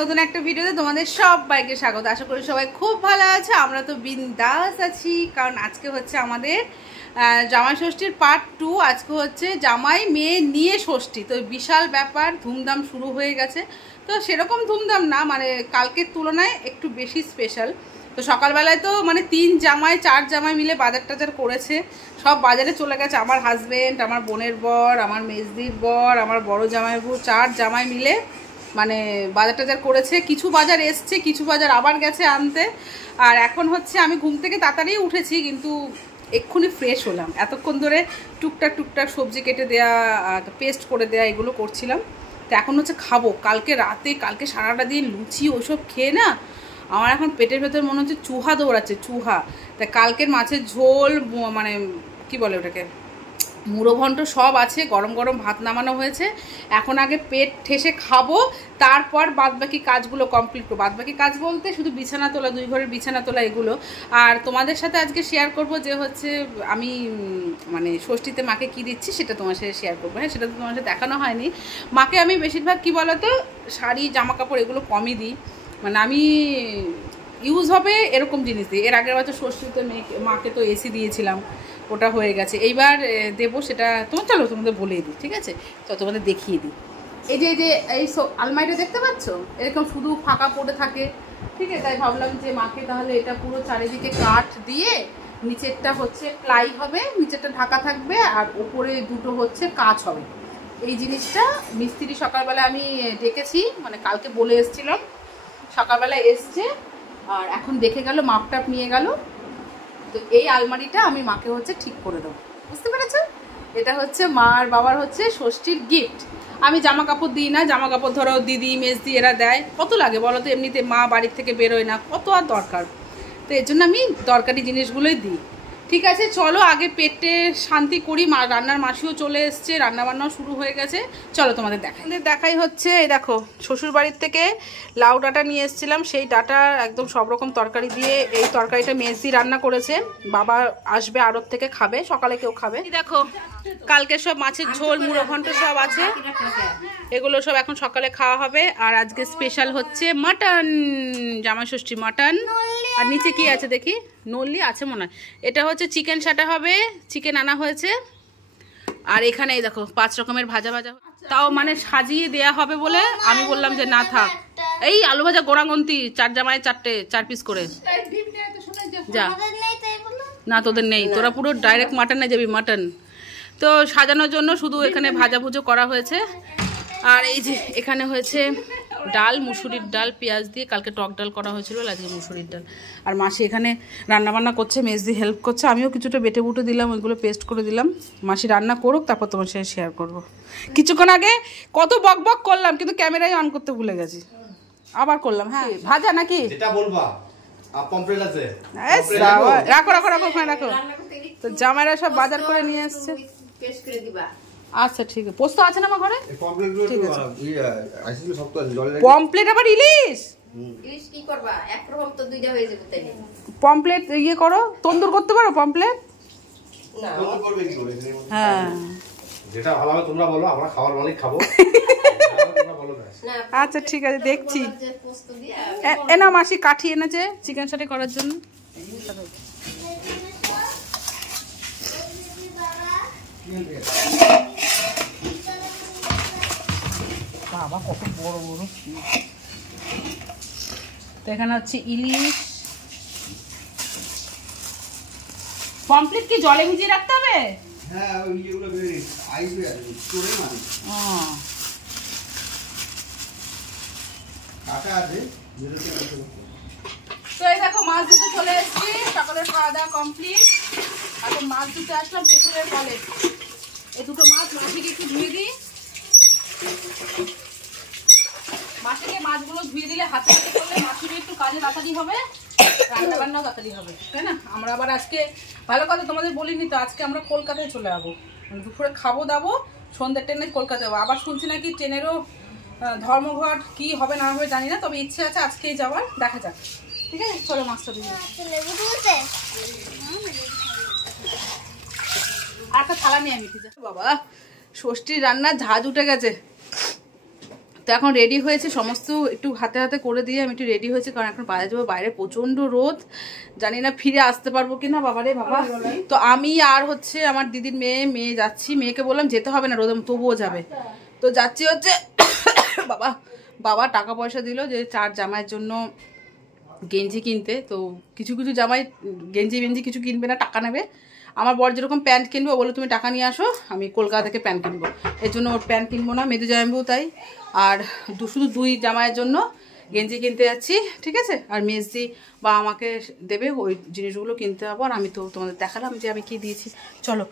নতুন একটা ভিডিওতে তোমাদের সবাইকে স্বাগত। আশা করি সবাই খুব ভালো আছে, আমরা তো বিন্দাস আছি। কারণ আজকে হচ্ছে আমাদের জামাই ষষ্ঠীর পার্ট 2। আজকে হচ্ছে জামাই মেয়ে নিয়ে ষষ্ঠী, তো বিশাল ব্যাপার, ধুমধাম শুরু হয়ে গেছে। তো সেরকম ধুমধাম না, মানে কালকের তুলনায় একটু বেশি স্পেশাল। তো সকালবেলায় তো মানে 3 জামাই 4 জামাই মিলে বাজার টাজার করেছে, সব বাজারে চলে গেছে। আমার হাজব্যান্ড, আমার বোনের বর, আমার মেজদির বর, আমার বড় জামাইবু, 4 জামাই মিলে মানে বাজার টাজার করেছে। কিছু বাজার এসছে, কিছু বাজার আবার গেছে আনতে। আর এখন হচ্ছে আমি ঘুম থেকে তাড়াতাড়ি উঠেছি, কিন্তু এক্ষুনি ফ্রেশ হলাম। এতক্ষণ ধরে টুকটাক টুকটাক সবজি কেটে দেয়া, পেস্ট করে দেয়া, এগুলো করছিলাম। তো এখন হচ্ছে খাবো। কালকে সারাটা দিন লুচি ওইসব খেয়ে না আমার এখন পেটের ভেতর মনে হচ্ছে চুহা দৌড়াচ্ছে, চুহা। তাই কালকের মাছের ঝোল, মানে কি বলে ওটাকে, মুড়ো ঘন্ট সব আছে, গরম গরম ভাত নামানো হয়েছে। এখন আগে পেট ঠেসে খাবো, তারপর বাদবাকি কাজগুলো কমপ্লিট করবো। বাদবাকি কাজ বলতে শুধু বিছানা তোলা, 2 ঘরের বিছানা তোলা, এগুলো। আর তোমাদের সাথে আজকে শেয়ার করব যে হচ্ছে আমি মানে ষষ্ঠীতে মাকে কি দিচ্ছি সেটা তোমার সাথে শেয়ার করবো। হ্যাঁ, সেটা তো তোমার সাথে দেখানো হয়নি। মাকে আমি বেশিরভাগ কি বলতো, শাড়ি জামা কাপড় এগুলো কমই দিই। মানে আমি ইউজ হবে এরকম জিনিস দিই। এর আগের বছর ষষ্ঠীতে মাকে তো এসি দিয়েছিলাম, ওটা হয়ে গেছে। এইবার দেবো সেটা চলো তোমাদের বলেই দিই, ঠিক আছে? তো তোমাদের দেখিয়ে দিই। এই যে এই আলমারিটা দেখতে পাচ্ছ, এরকম শুধু ফাঁকা পড়ে থাকে, ঠিক আছে? তাই ভাবলাম যে মাকে তাহলে এটা পুরো চারিদিকে কাঠ দিয়ে, নিচেরটা হচ্ছে প্লাই হবে, নিচেরটা ঢাকা থাকবে, আর ওপরে দুটো হচ্ছে কাঁচ হবে। এই জিনিসটা মিস্ত্রি সকালবেলা আমি ডেকেছি, মানে কালকে বলে এসেছিলাম, সকালবেলা এসছে আর এখন দেখে গেল, মাপটাপ নিয়ে গেল। তো এই আলমারিটা আমি মাকে হচ্ছে ঠিক করে দেবো, বুঝতে পেরেছো? এটা হচ্ছে মার বাবার হচ্ছে ষষ্ঠীর গিফট। আমি জামা কাপড় দিই না, জামা কাপড় ধরো দিদি মেজদি এরা দেয়, কত লাগে বলো তো? এমনিতে মা বাড়ির থেকে বেরোয় না, কত আর দরকার? তো এর জন্য আমি দরকারি জিনিসগুলোই দিই। ঠিক আছে, চলো আগে পেটে শান্তি করি। রান্নার মাসিও চলে এসছে, রান্নাবান্নাও শুরু হয়ে গেছে। চলো তোমাদের দেখাই হচ্ছে। এই দেখো, শ্বশুর বাড়ির থেকে লাউ ডাঁটা নিয়ে এসেছিলাম, সেই ডাঁটা একদম সব রকম তরকারি দিয়ে এই তরকারিটা মেজদি রান্না করেছে। বাবা আসবে আড়ত থেকে, খাবে, সকালে কেউ খাবে। দেখো কালকে সব মাছের ঝোল, মুড়ো ঘন্ট সব আছে, এগুলো সব এখন সকালে খাওয়া হবে। আর আজকে স্পেশাল হচ্ছে মাটন, জামাই ষষ্ঠী মাটন। আর নিচে কি আছে দেখি, নল্লি আছে মনে হয়। এটা হচ্ছে চিকেন সাটা হবে, চিকেন আনা হয়েছে। আর এখানে এই দেখো 5 রকমের ভাজা ভাজা, তাও মানে সাজিয়ে দেয়া হবে বলে আমি বললাম যে না থাক। এই আলু ভাজা গোড়াগন্তি, 4 জামায় 4 পিস করে। যা না, তোদের নেই, তোরা পুরো ডাইরেক্ট মাটনে যাবি, মাটন। তো সাজানোর জন্য শুধু এখানে ভাজা ভুজো করা হয়েছে। আর এই যে এখানে হয়েছে ডাল, মুসুরির ডাল, পেঁয়াজ দিয়ে। কালকে টক ডাল করা হয়েছিল, আজকে মুসুরির ডাল। আর মাসি এখানে রান্নাবান্না করছে, মেজদি হেল্প করছে, আমিও কিছুটা বেটে বুটে দিলাম, ওইগুলো পেস্ট করে দিলাম। মাসি রান্না করুক, তারপর তোমার সাথে শেয়ার করবো। কিছুক্ষণ আগে কত বক বক করলাম, কিন্তু ক্যামেরাই অন করতে ভুলে গেছি, আবার করলাম। হ্যাঁ, ভাজা নাকি রাখো রাখো রাখো, ওখানে রাখো। তো জামাইরা সব বাজার করে নিয়ে এসছে। আচ্ছা ঠিক আছে, পোস্ত আছে না আমার ঘরে? পমপ্লেট আবার ইলিশ? কি করবা, একরকম তো দুইটা হয়ে যাবে। তাই পমপ্লেট ইয়ে করো, তন্দুর করতে পারো পমপ্লেট? না, তন্দুর করবে কি করে? হ্যাঁ, যেটা ভালো হবে তোমরা বলো, আমরা খাবার মালিক খাবো। আচ্ছা ঠিক আছে, দেখছি। এনা মাসি কাঠি এনেছে চিকেন সাথে করার জন্য। বাবা কত বড় বড়। তো এখানে হচ্ছে ইলিশ। পমপ্লেট কি জলে ভিজিয়ে রাখতে হবে? হ্যাঁ, ওইগুলো আইসে আছে স্টোরে মানে। কাটা আছে। তো এই দেখো মাছ ধুতে চলে এসেছি, সকালের খাওয়া দাওয়া কমপ্লিট। এখন মাছ ধুতে আসলাম পেছনের কলে। এই দুটো মাছ মাসিকে একটু ধুয়ে দিই। মাসিকে মাছগুলো ধুয়ে দিলে হাতে হাতে করলে মাসিরও একটু কাজে তাড়াতাড়ি হবে, রান্না বান্নাও তাড়াতাড়ি হবে, তাই না? আমরা আবার আজকে ভালো কথা তোমাদের বলিনি তো, আজকে আমরা কলকাতায় চলে যাবো। দুপুরে খাবো দাবো, সন্ধ্যের ট্রেনে কলকাতা যাবো। আবার শুনছি নাকি ট্রেনেরও ধর্মঘট, কি হবে না হবে জানি না, তবে ইচ্ছে আছে আজকেই যাওয়ার, দেখা যাক। ঠিক আছে, চলো মাছটা দিয়ে আর একটা থালা নিয়ে আমি। বাবা ষষ্ঠীর রান্নার ঝাঁজ উঠে গেছে। তো এখন রেডি হয়েছে সমস্ত, একটু হাতে হাতে করে দিয়ে আমি একটু রেডি হয়েছে, কারণ এখন বাজারে যাবো, বাইরে প্রচণ্ড রোদ, জানি না ফিরে আসতে পারবো কিনা। বাবারে বাবা, তো আমি আর হচ্ছে আমার দিদির মেয়ে যাচ্ছি। মেয়েকে বললাম যেতে হবে না রোদে, তবুও যাবে। তো যাচ্ছি হচ্ছে বাবা টাকা পয়সা দিল যে 4 জামাইয়ের জন্য গেঞ্জি কিনতে। তো কিছু কিছু জামাই গেঞ্জি কিছু কিনবে না, টাকা নেবে। আমার বর যেরকম প্যান্ট কিনবো, বলে তুমি টাকা নিয়ে আসো, আমি কলকাতা থেকে প্যান্ট কিনবো। এর জন্য ওর প্যান্ট কিনবো না, মেয়েদের জামাইবো তাই। আর শুধু 2 জামাইয়ের জন্য গেঞ্জি কিনতে যাচ্ছি, ঠিক আছে। আর মেজদি বা আমাকে দেবে, ওই জিনিসগুলো কিনতে যাবো। আর আমি তো তোমাদের দেখালাম যে আমি কি দিয়েছি। চলো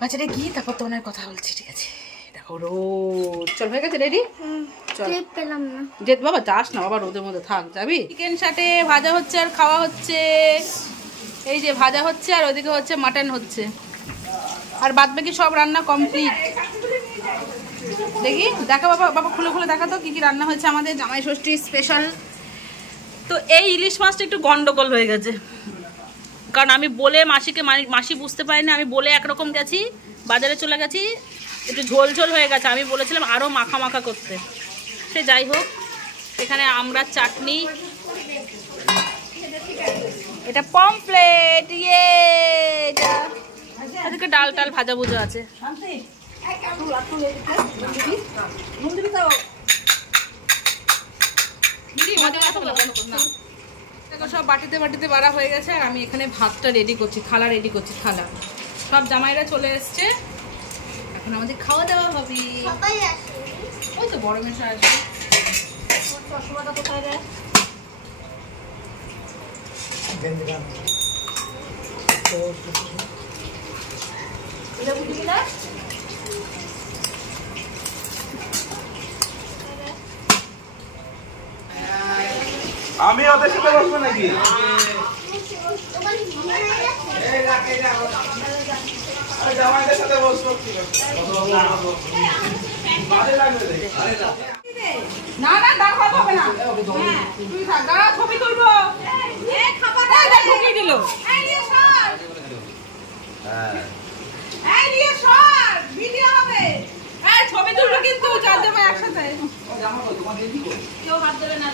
বাজারে গিয়ে তারপর তোমার কথা বলছি, ঠিক আছে। দেখো রোদ, চল হয়ে গেছে রেডি, চল। পেলাম না যেত বাবা, যাস না বাবা, রোদের মধ্যে থাক, যাবি। চিকেন সাথে ভাজা হচ্ছে আর খাওয়া হচ্ছে। এই যে ভাজা হচ্ছে আর ওইদিকে হচ্ছে মাটন হচ্ছে, আর বাদ বাকি সব রান্না কমপ্লিট। দেখি দেখা বাবা খুলে খুলে দেখা তো কি কি রান্না হয়েছে আমাদের জামাই ষষ্ঠী স্পেশাল। তো এই ইলিশ মাছটা একটু গন্ডগোল হয়ে গেছে, কারণ আমি বলে মাসিকে, মাসি বুঝতে পারিনি, আমি বলে একরকম গেছি, বাজারে চলে গেছি, একটু ঝোল ঝোল হয়ে গেছে। আমি বলেছিলাম আরও মাখা মাখা করতে। সে যাই হোক, এখানে আমরা চাটনি, এটা পমফ্লেট, ইয়ে এদিকে ডাল টাল ভাজা ভুজা আছে। সব বাটিতে বাটিতে বাড়া হয়ে গেছে, আর আমি এখানে ভাতটা রেডি করছি, থালা রেডি করছি, থালা। সব জামাইরা চলে এসছে, এখন আমাদের খাওয়া দাওয়া হবে। ওই তো বড় মেশা আসবে। চশমাটা কোথায় দেয়? আমি ওদের সাথে বসবো নাকি? জামাইদের সাথে বসবো। না না দাঁড় করাতে হবে না, তুই থাক, দাঁড়া ছবি তুলবো। ঢুকিয়ে দিল, ছবি তুলবো কিন্তু 4 জামাই একসাথে। কেউ হাত দেবে না।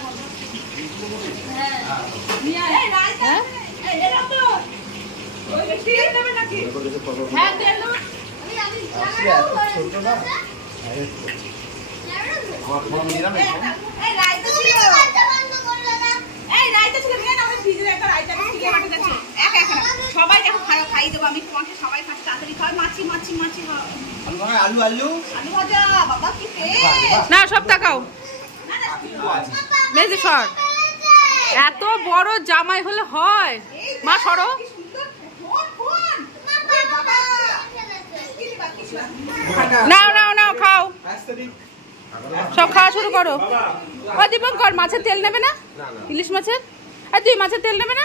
সবাই দেখো খাই দেবো আমি, তোমাকে সবাই খাচ্ছি, তাড়াতাড়ি খাও। মাছি মাছি মাছি আলু আলু আলু ভাজা, বাবা কি না সব তাকাও। এত বড় জামাই হলে হয়? মা সরো, নাও নাও নাও খাও, সব খাওয়া শুরু করো। ও দীপঙ্কর, মাছের তেল নেবে না? ইলিশ মাছের, আর তুই মাছের তেল নেবে না?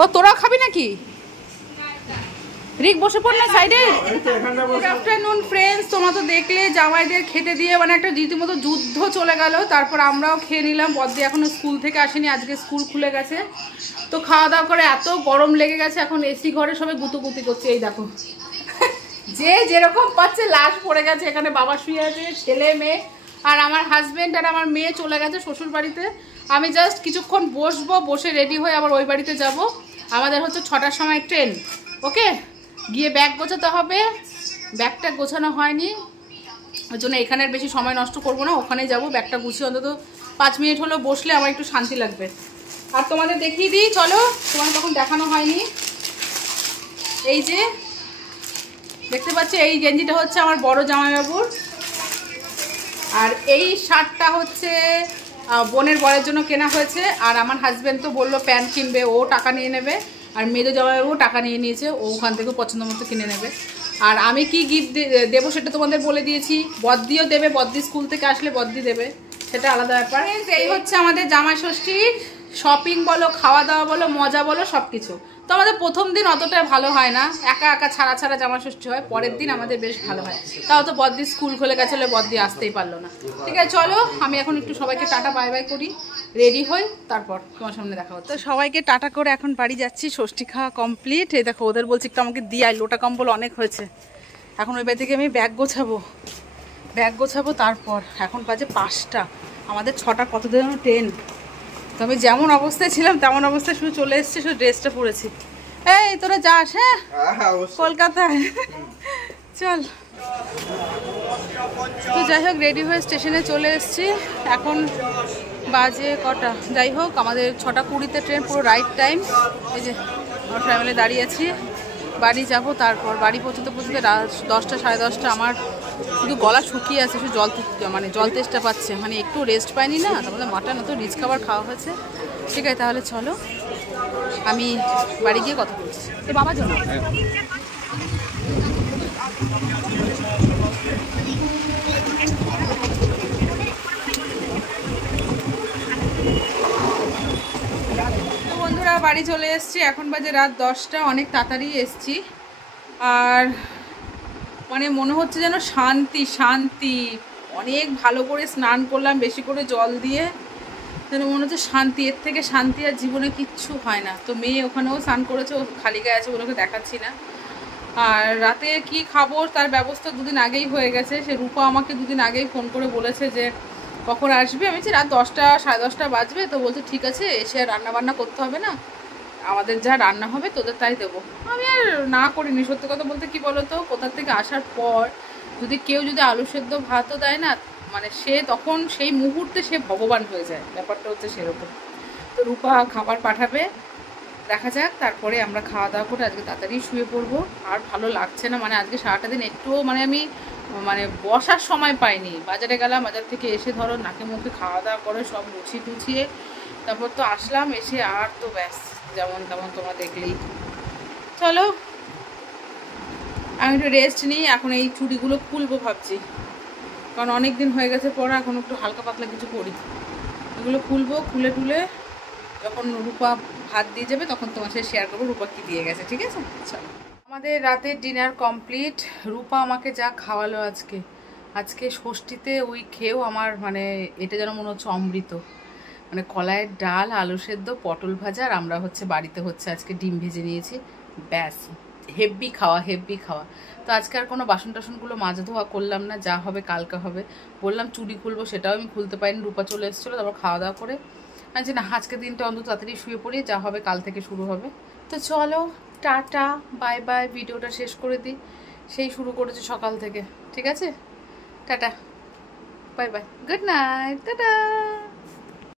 ও তোরা খাবি নাকি? রিক বসে পড় না সাইডে। গুড আফটারনুন ফ্রেন্ডস, তোমরা তো দেখলে জামাইদের খেতে দিয়ে মানে একটা রীতিমতো যুদ্ধ চলে গেল। তারপর আমরাও খেয়ে নিলাম। বদ্দি এখনো স্কুল থেকে আসেনি, আজকে স্কুল খুলে গেছে। তো খাওয়া দাওয়া করে এত গরম লেগে গেছে, এখন এসি ঘরে সবাই গুতুগুতি করছে। এই দেখো, যে যেরকম পাচ্ছে লাশ পড়ে গেছে। এখানে বাবা শুয়ে আছে, ছেলে মেয়ে, আর আমার হাজব্যান্ড আর আমার মেয়ে চলে গেছে শ্বশুর বাড়িতে। আমি জাস্ট কিছুক্ষণ বসবো, বসে রেডি হয়ে আবার ওই বাড়িতে যাব। আমাদের হচ্ছে 6টার সময় ট্রেন। ওকে, গিয়ে ব্যাগ গোছাতে হবে, ব্যাগটা গোছানো হয়নি, ওই জন্য এখানের বেশি সময় নষ্ট করবো না, ওখানেই যাবো। ব্যাগটা গুছিয়ে অন্তত 5 মিনিট হলেও বসলে আমার একটু শান্তি লাগবে। আর তোমাদের দেখিয়ে দিই, চলো, তোমার তখন দেখানো হয়নি। এই যে দেখতে পাচ্ছি, এই গেঞ্জিটা হচ্ছে আমার বড় জামাইবাবুর, আর এই শার্টটা হচ্ছে বোনের বরের জন্য কেনা হয়েছে। আর আমার হাজব্যান্ড তো বললো প্যান্ট কিনবে, ও টাকা নিয়ে নেবে। আর মেয়েদের জামাইবাবু টাকা নিয়ে নিয়েছে, ও ওখান থেকে পছন্দ মতো কিনে নেবে। আর আমি কি গিফট দেবো সেটা তোমাদের বলে দিয়েছি। বদ্দিও দেবে, বদ্দি স্কুল থেকে আসলে বদ্দি দেবে, সেটা আলাদা ব্যাপার। এই হচ্ছে আমাদের জামাই ষষ্ঠীর শপিং বলো, খাওয়া দাওয়া বলো, মজা বলো, সব কিছু। তো আমাদের প্রথম দিন অতটা ভালো হয় না, একা একা ছাড়া ছাড়া জামাই ষষ্ঠী হয়। পরের দিন আমাদের বেশ ভালো হয়। তাও তো বদ্দি স্কুল খুলে গেছিলো, বদ্দি আসতেই পারলো না। ঠিক আছে, চলো আমি এখন একটু সবাইকে টাটা বাই বাই করি, রেডি হই, তারপর তোমার সামনে দেখা হতো। সবাইকে টাটা করে এখন বাড়ি যাচ্ছি, ষষ্ঠী খাওয়া কমপ্লিট। এই দেখো, ওদের বলছি একটু আমাকে দিয়ে লোটা কম্বল অনেক হয়েছে, এখন ওই বাড়ি থেকে আমি ব্যাগ গোছাবো তারপর। এখন বাজে 5টা, আমাদের 6টা কত যেন ট্রেন। তো আমি যেমন অবস্থায় ছিলাম তেমন অবস্থায় শুধু চলে এসেছি, শুধু ড্রেসটা পরেছি। এই তোরা যাস? হ্যাঁ কলকাতায় চল। তো যাই হোক রেডি হয়ে স্টেশনে চলে এসেছি। এখন বাজে কটা, যাই হোক আমাদের 6টা 20-তে ট্রেন, পুরো রাইট টাইম। এই যে আমার ফ্যামিলি দাঁড়িয়ে আছি, বাড়ি যাব। তারপর বাড়ি পৌঁছতে 10টা 10:30। আমার শুধু গলা শুকিয়ে আছে, শুধু জল তেষ্টা পাচ্ছে, মানে একটু রেস্ট পাইনি না। তারপরে মাটন তো রিচ খাবার খাওয়া হয়েছে। ঠিক আছে তাহলে চলো, আমি বাড়ি গিয়ে কথা বলছি। এ বাবার জন্য বন্ধুরা বাড়ি চলে এসেছি। এখন বাজে রাত 10টা, অনেক তাড়াতাড়ি এসেছি। আর মানে মনে হচ্ছে যেন শান্তি। অনেক ভালো করে স্নান করলাম, বেশি করে জল দিয়ে, যেন মনে হচ্ছে শান্তি। এর থেকে শান্তি আর জীবনে কিচ্ছু হয় না। তো মেয়ে ওখানেও স্নান করেছে, ও খালি গায়ে আছে, ওগুলোকে দেখাচ্ছি না। আর রাতে কি খাবো তার ব্যবস্থা দুদিন আগেই হয়ে গেছে। সে রূপা আমাকে দুদিন আগেই ফোন করে বলেছে যে কখন আসবে। আমি বলছি রাত 10টা 10:30 বাজবে। তো বলছে ঠিক আছে, এসে আর রান্নাবান্না করতে হবে না, আমাদের যা রান্না হবে তোদের তাই দেবো। আমি আর না করিনি। সত্যি কথা বলতে কি বলতো, কোথা থেকে আসার পর যদি কেউ আলু সেদ্ধ ভাতও দেয় না, মানে সে তখন সেই মুহূর্তে সে ভগবান হয়ে যায়। ব্যাপারটা হচ্ছে সেরকম। তো রূপা খাবার পাঠাবে, দেখা যাক। তারপরে আমরা খাওয়া দাওয়া করে আজকে তাড়াতাড়ি শুয়ে পড়বো। আর ভালো লাগছে না, মানে আজকে সারাটা দিন একটুও আমি বসার সময় পাইনি। বাজারে গেলাম, বাজার থেকে এসে ধরো নাকে মুখে খাওয়া দাওয়া করে সব গুছিয়ে তারপর তো আসলাম। এসে আর তো ব্যাস যেমন তেমন তোমরা দেখলেই। চলো আমি একটু রেস্ট নিই। এখন এই চুড়িগুলো খুলবো ভাবছি, কারণ অনেক দিন হয়ে গেছে পরে। এখন একটু হালকা পাতলা কিছু করি, এগুলো খুলবো। খুলে টুলে যখন রূপা ভাত দিয়ে যাবে তখন তোমার সাথে শেয়ার করবো রূপা কি দিয়ে গেছে। ঠিক আছে চলো। আমাদের রাতের ডিনার কমপ্লিট। রূপা আমাকে যা খাওয়ালো আজকে ষষ্ঠীতে, ওই খেয়েও আমার এটা যেন মনে হচ্ছে অমৃত। কলাইয়ের ডাল, আলু সেদ্ধ, পটল ভাজা, আর আমরা বাড়িতে আজকে ডিম ভেজে নিয়েছি। ব্যাস হেভি খাওয়া। তো আজকে আর কোনো বাসন টাসনগুলো মাজা ধোয়া করলাম না, যা হবে কালকে হবে। বললাম চুড়ি খুলবো, সেটাও আমি খুলতে পারিনি। রূপা চলে এসেছিলো, তারপর খাওয়া দাওয়া করে আচ্ছা না, আজকের দিনটা অন্তত তাড়াতাড়ি শুয়ে পড়ি, যা হবে কাল থেকে শুরু হবে। তো চলো টাটা বাই বাই, ভিডিওটা শেষ করে দিই। সেই শুরু করেছি সকাল থেকে। ঠিক আছে tata bye bye, good night, tata.